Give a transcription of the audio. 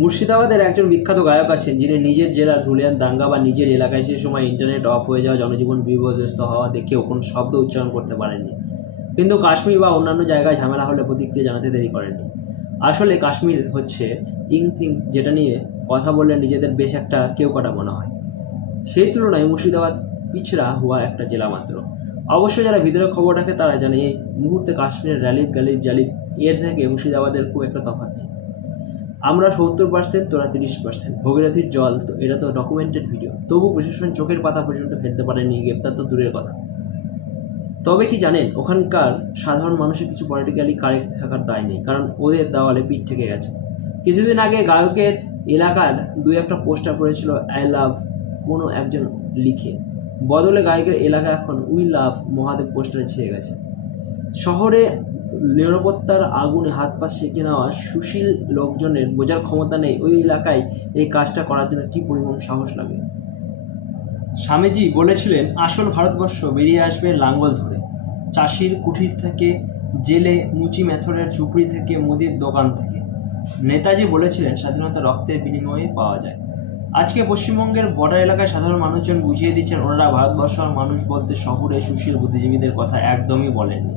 মুর্শিদাবাদের একজন বিখ্যাত গায়ক আছেন যিনি নিজের জেলার ধুলিয়ান দাঙ্গা বা নিজের এলাকায় সে সময় ইন্টারনেট অফ হয়ে যাওয়া, জনজীবন বিপর্যস্ত হওয়া দেখেও কোনো শব্দ উচ্চারণ করতে পারেননি। কিন্তু কাশ্মীর বা অন্যান্য জায়গায় ঝামেলা হলে প্রতিক্রিয়া জানাতে দেরি করেননি। আসলে কাশ্মীর হচ্ছে থিং, যেটা নিয়ে কথা বললে নিজেদের বেশ একটা কেউকাটা মনে হয়। সেই তুলনায় মুর্শিদাবাদ পিছড়া হওয়া একটা জেলা মাত্র। অবশ্য যারা ভিতরের খবর রাখে তারা জানে এই মুহূর্তে কাশ্মীরের র্যালিব গালিব জালিব এর থেকে মুর্শিদাবাদের খুব একটা তফাৎ নেই। আমরা 70%, তোরা 30%। ভগীরথীর জল তো এটা তো ডকুমেন্টেড ভিডিও, তবু প্রশাসন চোখের পাতা পর্যন্ত ফেলতে পারেনি, গ্রেপ্তার তো দূরের কথা। তবে কি জানেন, ওখানকার সাধারণ মানুষের কিছু পলিটিক্যালি কারেক্ট থাকার দায় নেই, কারণ ওদের দেওয়ালে পিঠ থেকে গেছে। কিছুদিন আগে গায়কের এলাকার দুই একটা পোস্টার পড়েছিল আই লাভ কোনো একজন লিখে, বদলে গায়কের এলাকা এখন উই লাভ মহাদেব পোস্টারে ছেয়ে গেছে। শহরে নিরাপত্তার আগুনে হাত পা সেঁকে নেওয়া সুশীল লোকজনের বোঝার ক্ষমতা নেই ওই এলাকায় এই কাজটা করার জন্য কী পরিমাণ সাহস লাগে। স্বামীজি বলেছিলেন, আসল ভারতবর্ষ বেরিয়ে আসবে লাঙ্গল ধরে, চাষির কুঠির থেকে, জেলে মুচি মেথরের ঝুপড়ি থেকে, মুদির দোকান থেকে। নেতাজি বলেছিলেন, স্বাধীনতা রক্তের বিনিময়ে পাওয়া যায়। আজকে পশ্চিমবঙ্গের বর্ডার এলাকায় সাধারণ মানুষজন বুঝিয়ে দিচ্ছেন ওনারা ভারতবর্ষের মানুষ বলতে শহুরে সুশীল বুদ্ধিজীবীদের কথা একদমই বলেননি।